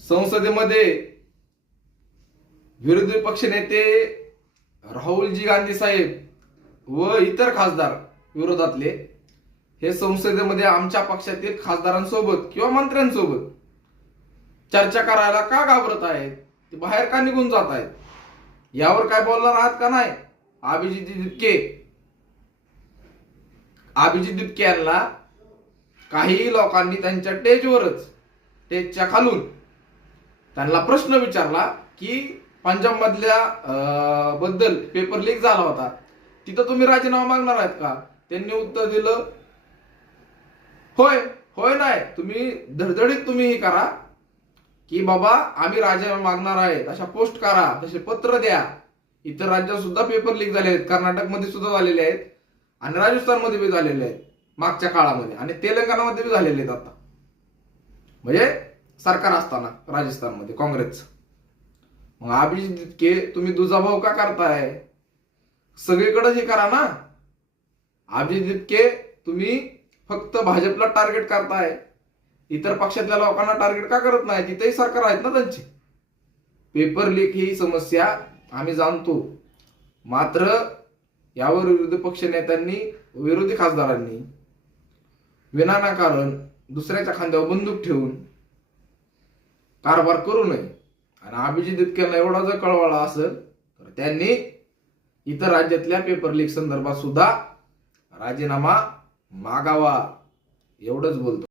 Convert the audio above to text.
संसदेमध्ये विरोधी पक्षनेते राहुलजी गांधी साहेब व इतर खासदार विरोधातले हे संसदेमध्ये आमच्या पक्षातील खासदारांसोबत किंवा मंत्र्यांसोबत चर्चा करायला का घाबरत आहेत, ते बाहेर का निघून जात आहेत, यावर काय बोलणार आहात का नाही? अभिजित दिपके यांना काही लोकांनी त्यांच्या स्टेजच्या खालून त्यांना प्रश्न विचारला की पंजाब मधल्या बद्दल पेपर लीक झाला होता, तिथं तुम्ही राजीनामा मागणार आहेत का? त्यांनी उत्तर दिलं, होय होय नाही, तुम्ही धडधडीत तुम्ही हे करा की बाबा आम्ही राजीनामा मागणार आहे, अशा पोस्ट करा, तसे पत्र द्या. इतर राज्यात सुद्धा पेपर लीक झाले आहेत, कर्नाटकमध्ये सुद्धा झालेले आहेत आणि राजस्थानमध्ये बी झालेले आहेत मागच्या काळामध्ये, आणि तेलंगणामध्ये बी झालेले आहेत आता, म्हणजे सरकार असताना राजस्थानमध्ये काँग्रेसचं. मग अभिजित दिपके तुम्ही दुजाभाव का करताय? सगळीकडे हे करा ना. अभिजित दिपके तुम्ही फक्त भाजपला टार्गेट करताय, इतर पक्षातल्या लोकांना टार्गेट का करत नाही? तिथेही सरकार आहेत ना त्यांची. पेपर लीक ही समस्या आम्ही जाणतो, मात्र यावर विरोधी पक्ष नेत्यांनी विरोधी खासदारांनी विनाकारण दुसऱ्याच्या खांद्यावर बंदूक ठेवून कारभार करू नये. आणि अभिजित दिपकेला एवढा जर कळवळा असेल तर त्यांनी इतर राज्यातल्या पेपर लीक संदर्भात सुद्धा राजीनामा मागावा, एवढंच बोलतो.